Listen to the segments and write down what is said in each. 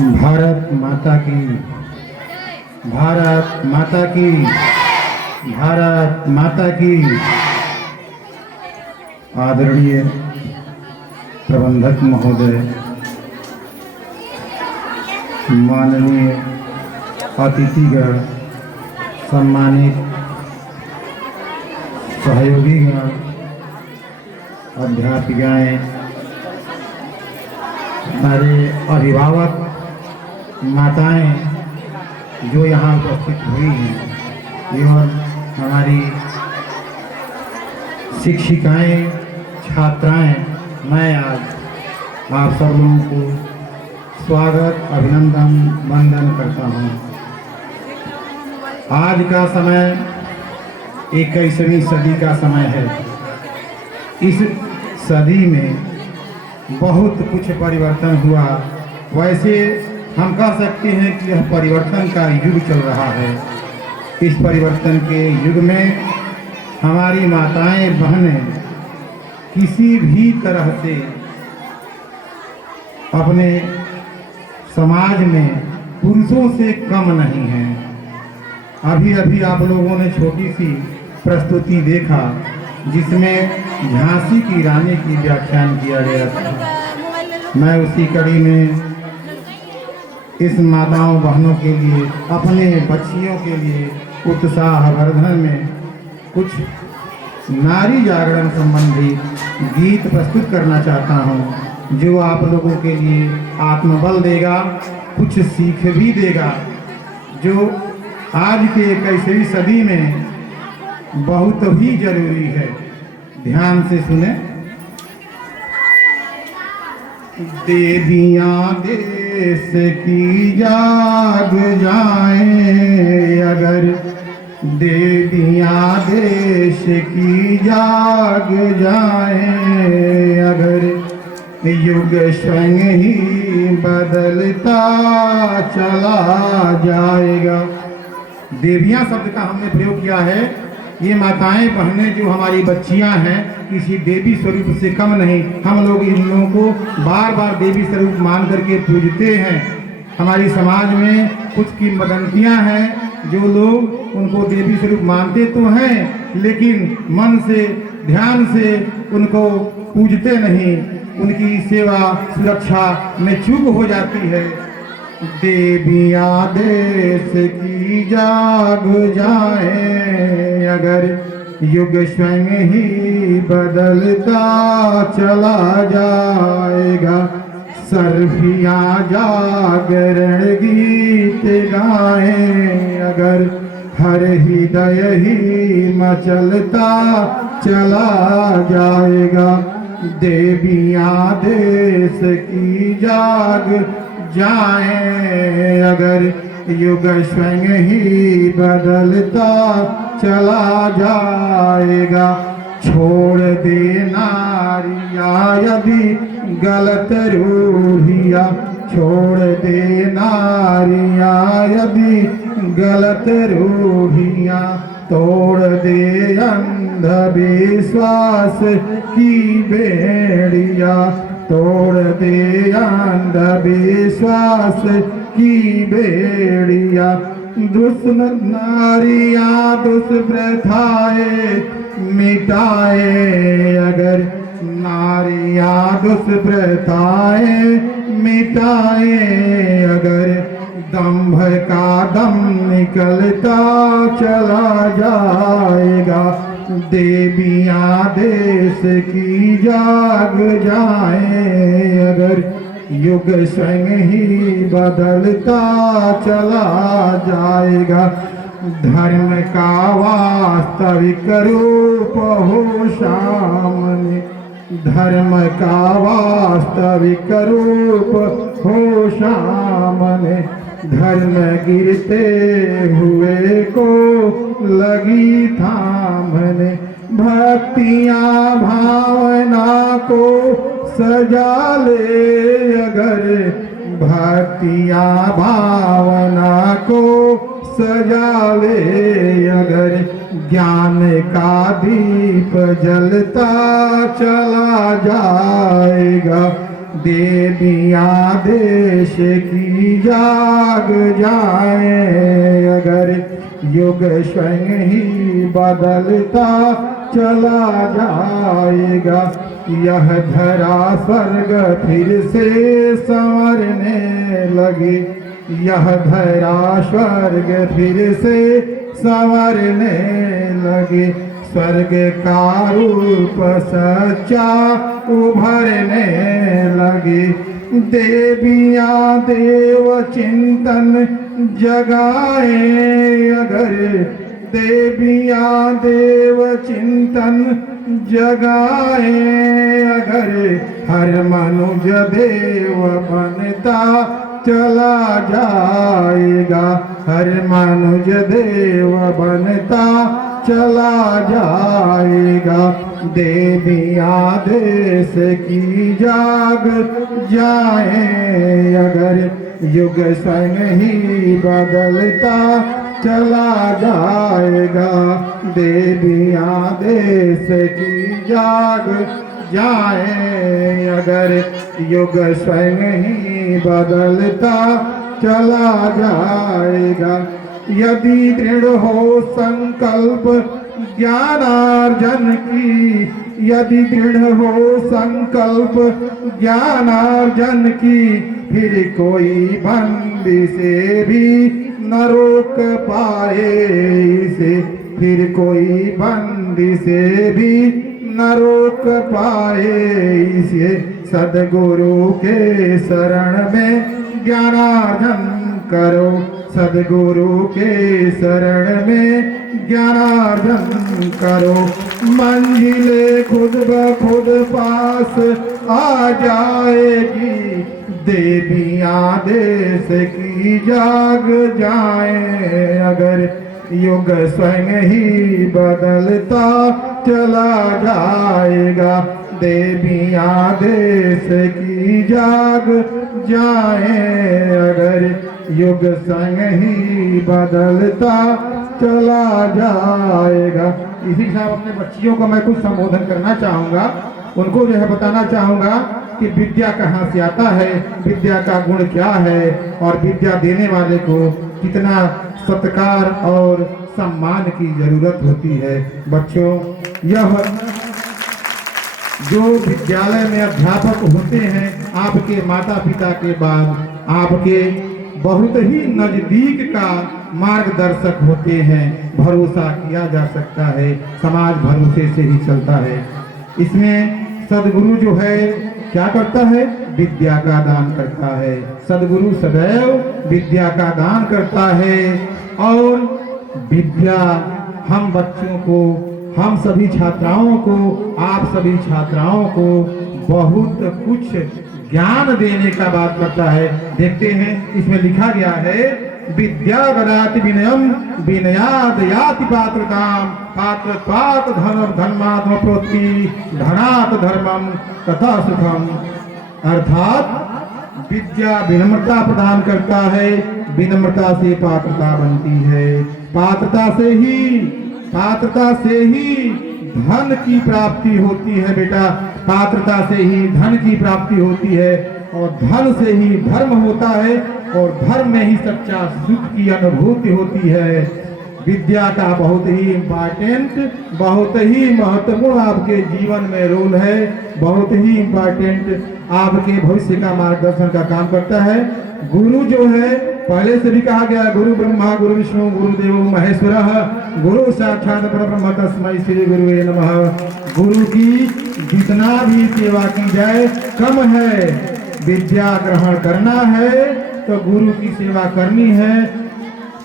भारत माता की, भारत माता की, भारत माता की। आदरणीय प्रबंधक महोदय, माननीय अतिथिगण, सम्मानित सहयोगीगण, अध्यापिकाएं, हमारे अभिभावक माताएं जो यहाँ उपस्थित हुई हैं एवं हमारी शिक्षिकाएं, छात्राएं, मैं आज आप सब लोगों को स्वागत, अभिनंदन, वंदन करता हूँ। आज का समय 21वीं सदी का समय है। इस सदी में बहुत कुछ परिवर्तन हुआ। वैसे हम कह सकते हैं कि यह परिवर्तन का युग चल रहा है। इस परिवर्तन के युग में हमारी माताएं, बहनें किसी भी तरह से अपने समाज में पुरुषों से कम नहीं हैं। अभी अभी आप लोगों ने छोटी सी प्रस्तुति देखा जिसमें झांसी की रानी की व्याख्यान किया गया था। मैं उसी कड़ी में इस माताओं बहनों के लिए, अपने बच्चियों के लिए उत्साहवर्धन में कुछ नारी जागरण संबंधी गीत प्रस्तुत करना चाहता हूं, जो आप लोगों के लिए आत्मबल देगा, कुछ सीख भी देगा, जो आज के 21वीं सदी में बहुत ही जरूरी है। ध्यान से सुने। देवियां देश की जाग जाएं अगर, देवियां देश की जाग जाएं अगर, युग स्वयं ही बदलता चला जाएगा। देवियां शब्द का हमने प्रयोग किया है। ये माताएं बहनें जो हमारी बच्चियां हैं, किसी देवी स्वरूप से कम नहीं। हम लोग इन लोगों को बार बार देवी स्वरूप मान करके पूजते हैं। हमारी समाज में कुछ किंवदंतियां हैं, जो लोग उनको देवी स्वरूप मानते तो हैं, लेकिन मन से, ध्यान से उनको पूजते नहीं। उनकी सेवा सुरक्षा में चूक हो जाती है। देवियां देश की जाग जाए अगर, युग स्वयं ही बदलता चला जाएगा। सर्फियां जागरण गीत गाएं अगर, हर हृदय ही मचलता चला जाएगा। देवियां देश की जाग जाएं अगर, युग स्वयं ही बदलता चला जाएगा। छोड़ दे नारिया यदि गलत रूढ़िया, छोड़ दे नारिया यदि गलत रूढ़िया, तोड़ दे अंधविश्वास की बेड़िया, तोड़ दे अंधविश्वास की बेड़िया। नारिया दुष्प्रथाएं मिटाए अगर, नारिया दुष्प्रथाएं मिटाए अगर, दंभ का दम निकलता चला जाएगा। देवियां देश की जाग जाएं अगर, युग स्वयं ही बदलता चला जाएगा। धर्म का वास्तविक रूप हो सामने, धर्म का वास्तविक रूप हो सामने, धर्म गिरते हुए को लगी थामने। भक्तियां भावना को सजा ले अगर, भक्तियां भावना को सजा ले अगर, ज्ञान का दीप जलता चला जाएगा। देवियाँ देश की जाग जाए, अगर युग स्वयं ही बदलता चला जाएगा, यह धरा स्वर्ग फिर से संवरने लगे, यह धरा स्वर्ग फिर से संवरने लगे, स्वर्ग का रूप सच्चा उभरने लगे। देवियाँ देव चिंतन जगाए, अगर देवियाँ देव चिंतन जगाए, अगर हर मनुज देव बनता चला जाएगा, हर मनुज देव बनता चला जाएगा, देवियाँ देश की जाग जाए, अगर युग स्वयं ही बदलता चला जाएगा, देवियाँ देश की जाग जाए, अगर युग स्वयं ही बदलता चला जाएगा। यदि दृढ़ हो संकल्प ज्ञानार्जन की, यदि दृढ़ हो संकल्प ज्ञानार्जन की, फिर कोई बंदी से भी न रोक पाए इसे, फिर कोई बंदी से भी न रोक पाए इसे, सद्गुरु के शरण में ज्ञानार्जन करो, सद्गुरु के शरण में ज्ञानार्जन करो, मंजिले खुद ब खुद पास आ जाएगी, देवियाँ देश की जाग जाए, अगर युग स्वयं ही बदलता चला जाएगा, देवियाँ देश की जाग जाए, अगर युग स्वयं ही बदलता चला जाएगा। इसी के साथ अपने बच्चियों को मैं कुछ संबोधन करना चाहूँगा, उनको जो है बताना चाहूँगा कि विद्या कहाँ से आता है, विद्या का गुण क्या है, और विद्या देने वाले को कितना सत्कार और सम्मान की जरूरत होती है। बच्चों, यह जो विद्यालय में अध्यापक होते हैं, आपके माता पिता के बाद आपके बहुत ही नजदीक का मार्गदर्शक होते हैं, भरोसा किया जा सकता है, समाज भरोसे से ही चलता है। इसमें सद्गुरु जो है क्या करता है, विद्या का दान करता है, सद्गुरु सदैव विद्या का दान करता है, और विद्या हम बच्चों को, हम सभी छात्राओं को, आप सभी छात्राओं को बहुत कुछ ज्ञान देने का बात करता है। देखते हैं इसमें लिखा गया है, विद्या गदाति विनयम विनयाद याति पात्रताम, पात्रत्वात् धर्म धर्मात्म प्रोक्ति धनात् धर्मम तथा सुखम। अर्थात विद्या विनम्रता प्रदान करता है, विनम्रता से पात्रता बनती है, पात्रता से ही धन की प्राप्ति होती है बेटा, पात्रता से ही धन की प्राप्ति होती है, और धन से ही धर्म होता है, और धर्म में ही सच्चा सुख की अनुभूति होती है। विद्या का बहुत ही इम्पोर्टेंट, बहुत ही महत्वपूर्ण आपके जीवन में रोल है, बहुत ही इम्पोर्टेंट आपके भविष्य का मार्गदर्शन का काम करता है। गुरु जो है, पहले से भी कहा गया, गुरु ब्रह्मा गुरु विष्णु गुरुदेव महेश्वरः, गुरु साक्षात परब्रह्म तस्मै श्री गुरुवे नमः। गुरु की जितना भी सेवा की जाए कम है, विद्या ग्रहण करना है तो गुरु की सेवा करनी है,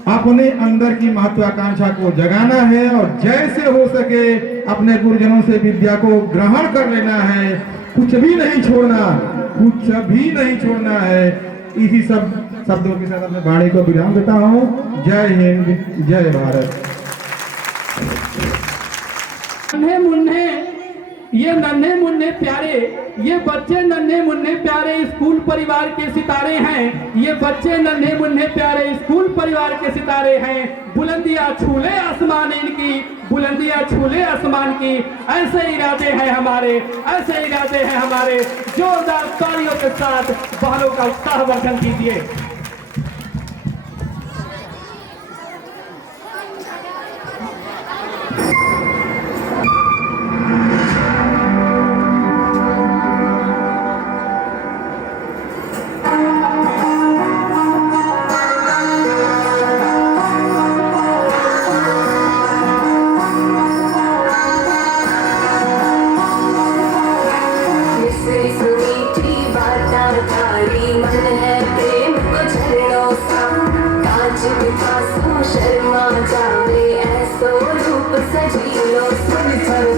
अपने अंदर की महत्वाकांक्षा को जगाना है, और जैसे हो सके अपने गुरुजनों से विद्या को ग्रहण कर लेना है, कुछ भी नहीं छोड़ना, कुछ भी नहीं छोड़ना है। इसी सब शब्दों के साथ अपने वाणी को विराम देता हूँ। जय हिंद, जय भारत। मुन्ने ये नन्हे मुन्ने प्यारे, ये बच्चे नन्हे मुन्ने प्यारे स्कूल परिवार के सितारे हैं। ये बच्चे नन्हे मुन्ने प्यारे स्कूल परिवार के सितारे हैं। बुलंदियां छूले आसमान इनकी, बुलंदियां छूले आसमान की। ऐसे इरादे हैं हमारे, ऐसे इरादे हैं हमारे। जोरदार तालियों के साथ बहनों का उत्साहवर्धन कीजिए।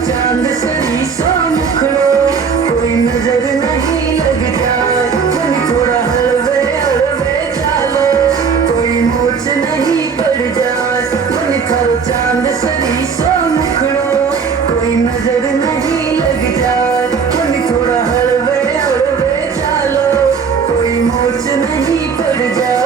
चांद सरी सा मुखड़ो कोई नजर नहीं लग जाए, थोड़ा हलवे हलवे चालो कोई मोच नहीं पड़ जाए। चांद सरी सा मुखड़ो कोई नजर नहीं लग जाए, थोड़ा हलवे हलवे चालो कोई मोच नहीं पड़ जाए।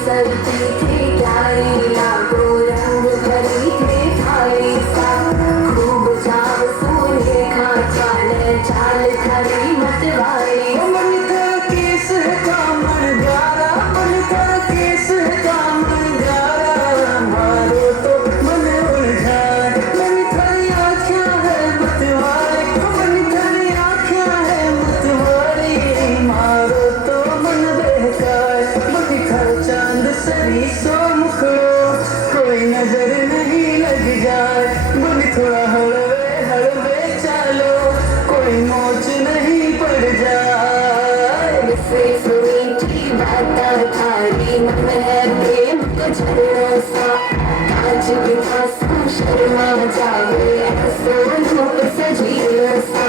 सर्दी थी प्यारी लागो रंग भरी थे थारी सा, खूब जाव सोने खाचा ने चाल खरी मतवारी। मन था केस कामन गारा, मन था केस कामन गारा, मारो तो मन उलझाए। मन थारी आँखें है मतवारी, मन थारी आँखें है मतवारी, मारो तो मन बहकाए। मन था चांद सरी सो मुखड़ो कोई नजर नहीं लग जाए, मन थोड़ा हलवे हलवे चालो कोई मोच नहीं पड़ जाए। से मीठी बातें थारी मन है प्रेम को झरना सा, आज बिना सू शर्मा जावे ऐसो रूप सजीला सा।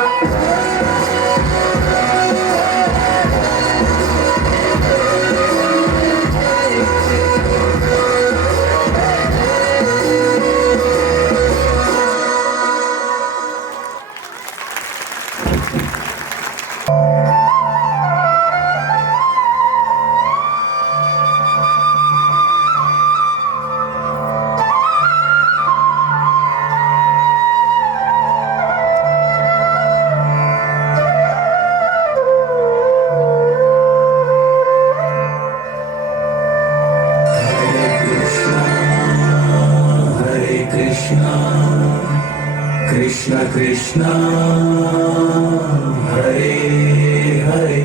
कृष्ण कृष्ण हरे हरे।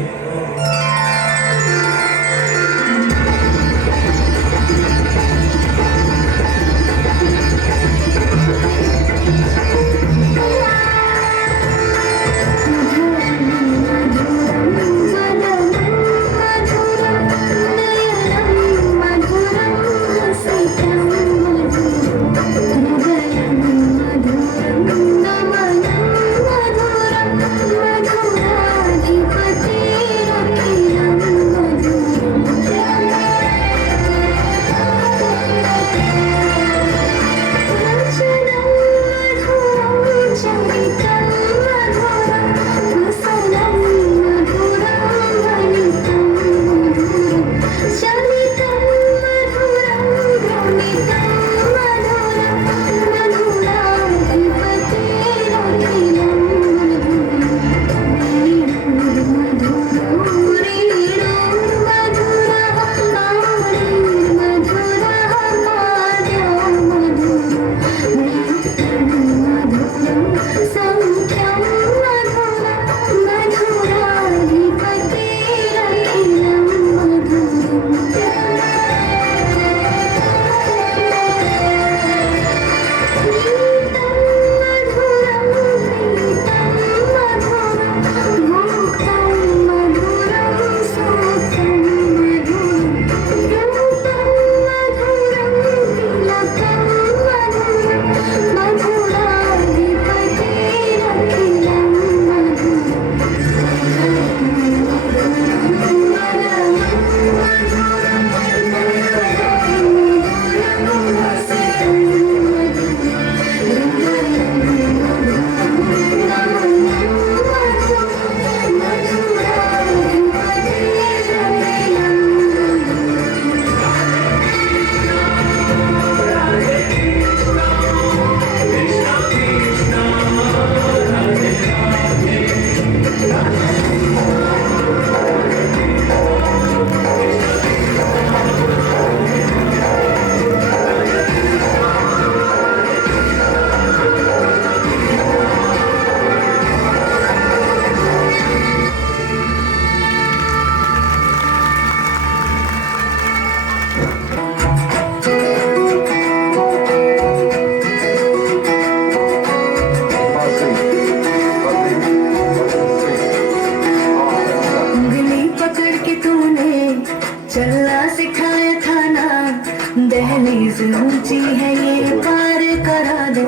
दहलीज ऊंची है ये पार करा दो।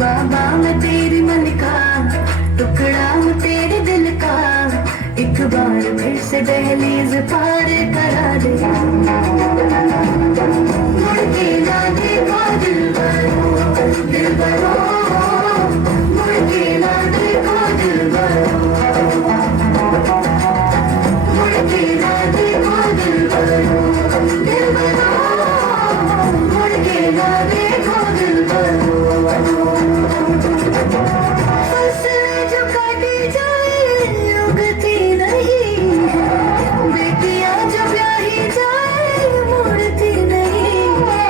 बाबा मैं तेरी मलिका, टुकड़ा हूँ तेरे दिल का, एक बार फिर से दहलीज पार करा दे। मुड़ के ना देखो दिलबरो, दिलबरो, मुड़ के ना देखो दिलबरो, मुड़ के ना देखो दिलबरो, दिलबरो, मुड़ के ना देखो दिलबरो। फसलें जो काटी जाए उगती नहीं है, बेटियां जो ब्याही जाए मुड़ती नहीं है।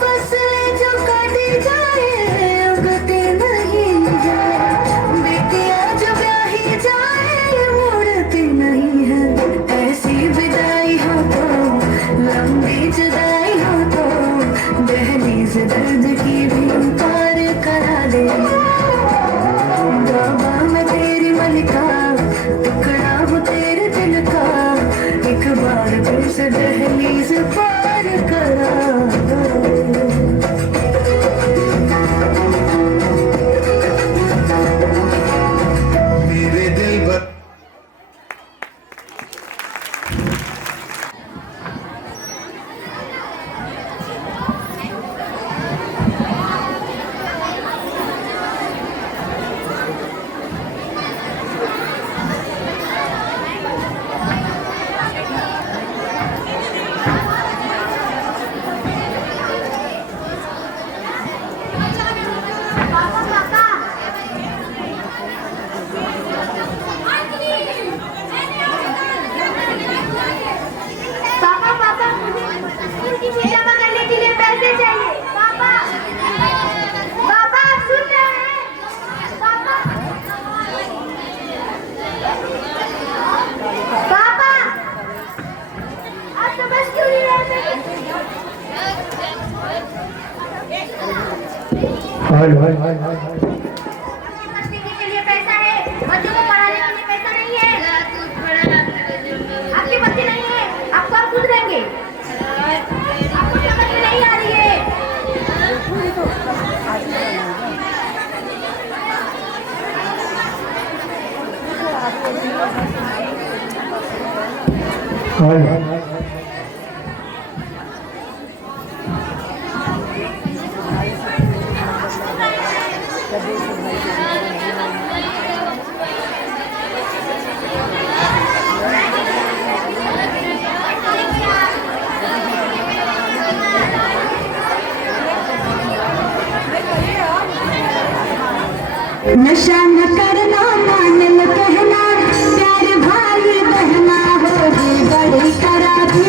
फसलें जो काटी जाए उगती नहीं है, बेटियां जो ब्याही जाए मुड़ती नहीं है। ऐसी विदाई हो तो लंबी जुदाई हो तो दहलीज दर्द की भी पार करा दे। बाबा मैं तेरी मलिका, टुकड़ा हूँ तेरे दिल का, एक बार फिर से दहलीज पार करा दे। मेरे दिल भर पापा पापा मुझे स्कूल की फीस जमा करने के लिए पैसे चाहिए। पापा पापा आप सुन रहे हैं? पापा पापा आप समझ क्यों नहीं रहे? मस्ती के लिए पैसा है, बच्चों को पढ़ाने के लिए पैसा नहीं है। आपकी बच्ची नहीं है, आपको आप खुद देंगे। आपको समझ में नहीं आ रही है। नशा न करना मान लो कहना, प्यार भाई बहना होगी बड़ी करा दे।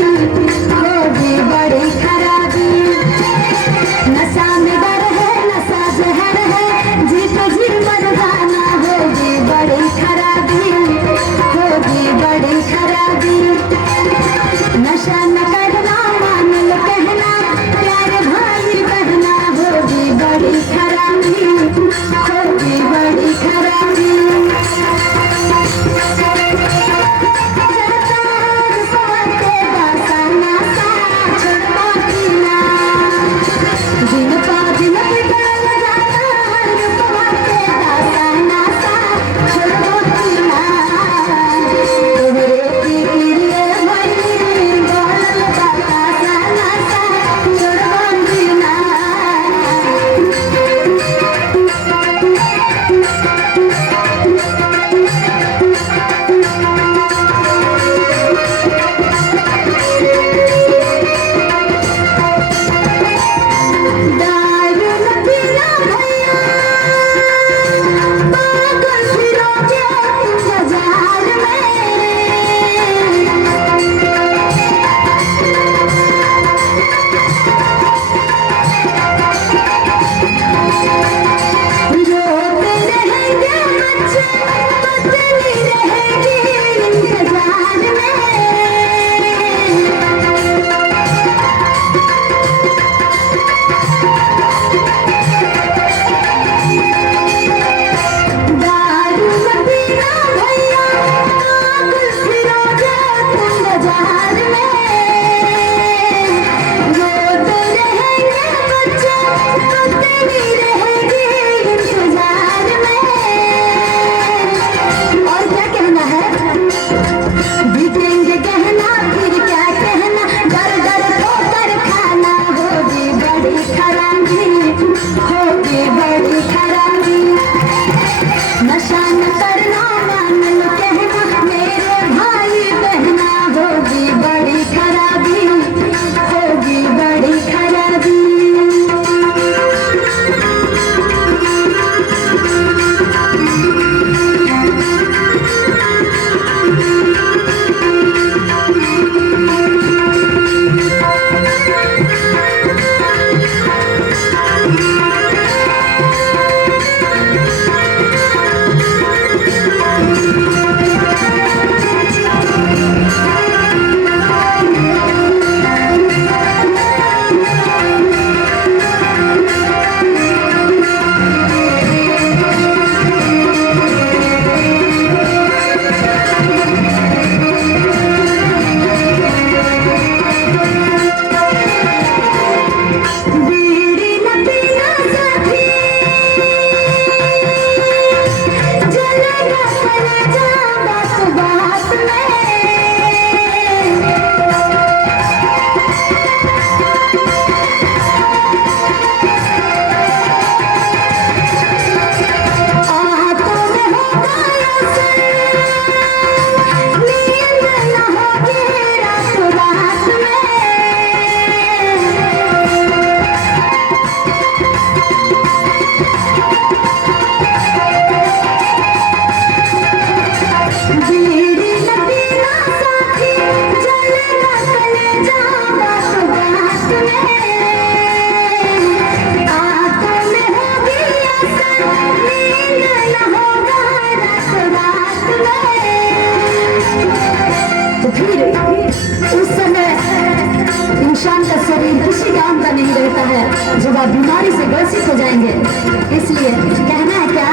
जाएंगे। इसलिए कहना है क्या,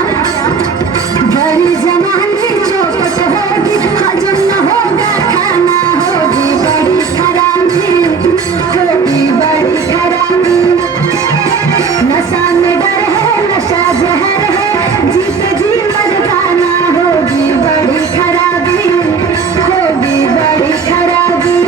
बड़ी जमाने चौपट होगी, हजम न होगा खाना, होगी बड़ी खराबी, होगी बड़ी खराबी। नशा में डर है, नशा जहर है, जीते जी मर जाना, होगी बड़ी खराबी, होगी बड़ी खराबी।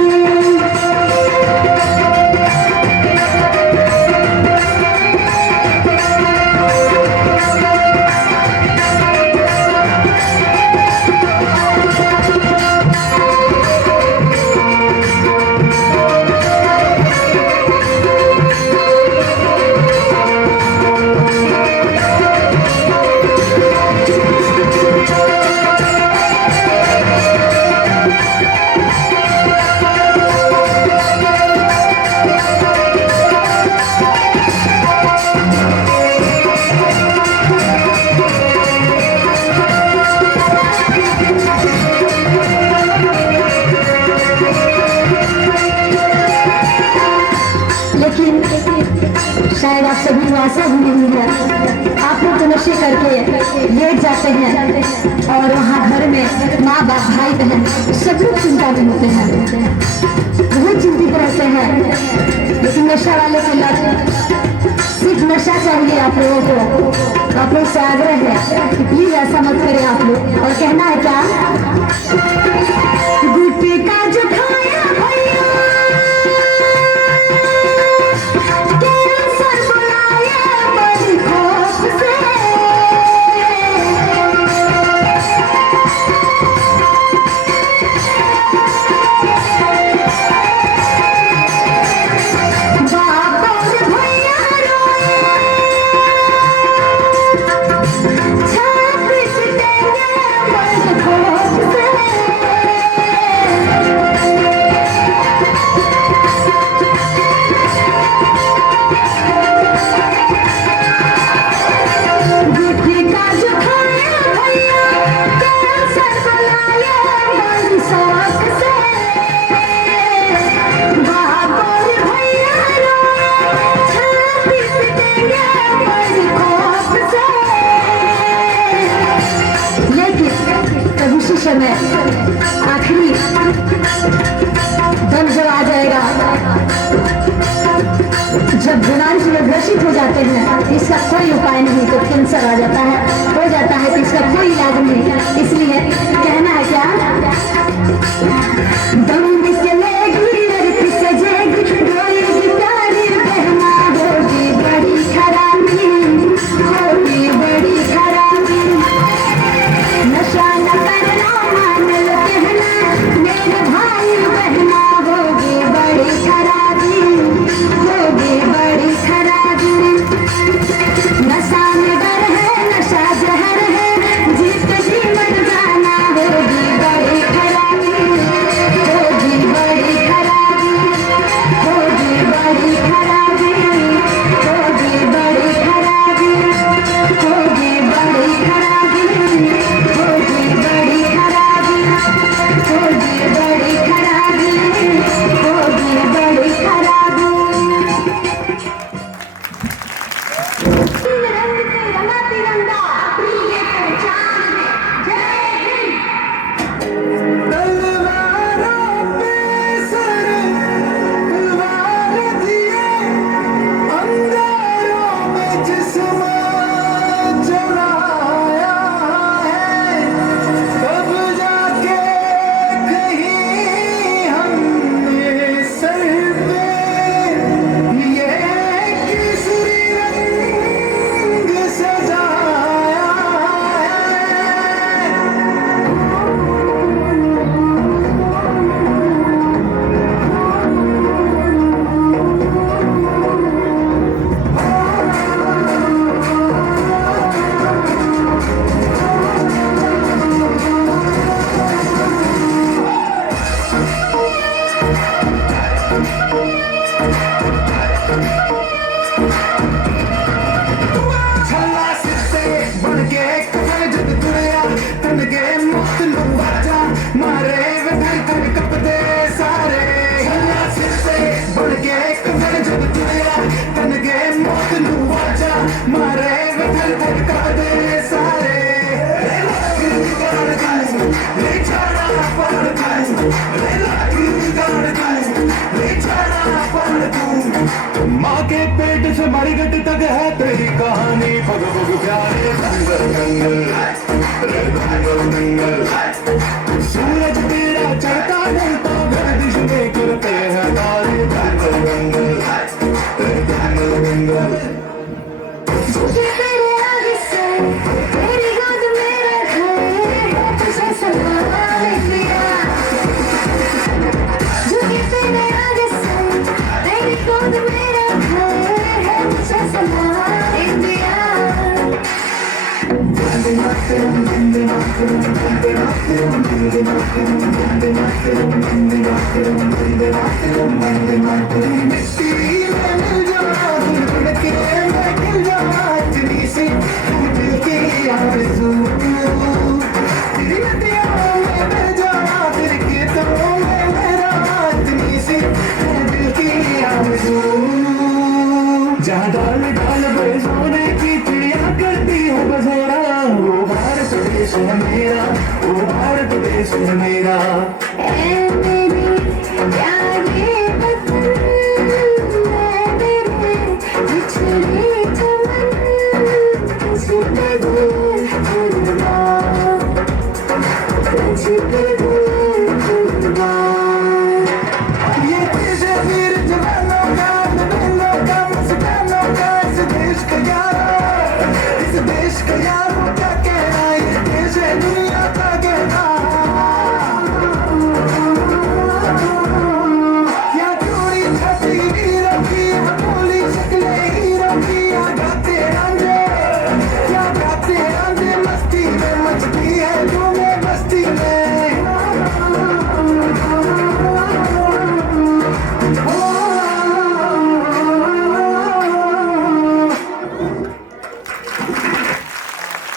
लेकिन शायद आप सभी को आशा भी नहीं है, आप लोग तो नशे करके लेट जाते हैं और वहाँ घर में माँ बाप भाई बहन सब लोग चिंता में होते हैं, बहुत चिंतित रहते हैं। लेकिन नशा वाले को सिर्फ नशा चाहिए आप लोगों को। आप लोग से आग्रह है कि प्लीज ऐसा मत करें आप लोग। और कहना है क्या, गुट्टे का जो खाया भैया, तेरा सर बुलाया बड़ी खौफ से। बाप और भैया रोए, छाती पिटेंगे बड़ी खौफ से। गुट्टी का जो खाया भैया, तेरा सर बुलाया बड़ी शौक से। बाप और भैया रोए, छाती पिटेंगे बड़ी खौफ से। लेकिन तब उसी समय आखिरी दम जब आ जाएगा, जब बीमारी से लोग ग्रसित हो जाते हैं, इसका कोई उपाय नहीं, तो कैंसर आ जाता है, हो जाता है, तो इसका कोई इलाज नहीं। इसलिए कहना है क्या, दम निकलेगी लड़की सजेगी, रोएगी प्यारी बहना, होगी बड़ी खराबी, होगी बड़ी खराबी। नशा न करना मान लो कहना, मेरे भाई बहना, होगी बड़ी खराबी, होगी बड़ी खराबी। नशा में डर है, नशा जहर है, जीत जी मर जाना, होगी बड़ी माँ के पेट से मरगट तक है तेरी कहानी, पग पग प्यारे दंगल दंगल रे दंगल दंगल। सूरज तेरा चढ़ता ढलता गर्दिश में करते हैं तारे, दंगल दंगल रे दंगल दंगल। झुके तेरे आगे से तेरी गोद में रखे तुझे सलाम इंडिया। झुके तेरे आगे से तेरी गोद में रखे तुझे सलाम इंडिया। वंदे मातरम वंदे मातरम वंदे मातरम वंदे मातरम वंदे मातरम वंदे मातरम वंदे मातरम वंदे मातरम। मिट्टी में मिल जाना धुन के मैं खिल जाना इतनी सी दिल की आरज़ू। तेरी नदियों में बह जाना तेरे खेतों में लहराना इतनी सी दिल की आरज़ू। जहाँ डाल डाल पर सोने की चिड़िया करती है बसेरा, वो भारत देश है मेरा, वो भारत देश है मेरा। ऐ मेरी प्यारी वतन, मैं तेरे बिछड़े चमन, तुझ पे दिल कुर्बान, तुझ पे दिल कुर्बान। ये देश है वीर जवानों का, बहनों का, मस्तानों का, इस देश का यारा, इस देश का यारों का कहना, ये देश है दुनिया का कहना। क्या चोरी छाती वीरों की, भोली शक्लें हीरों की, क्या गाते रांझे मस्ती में मचती है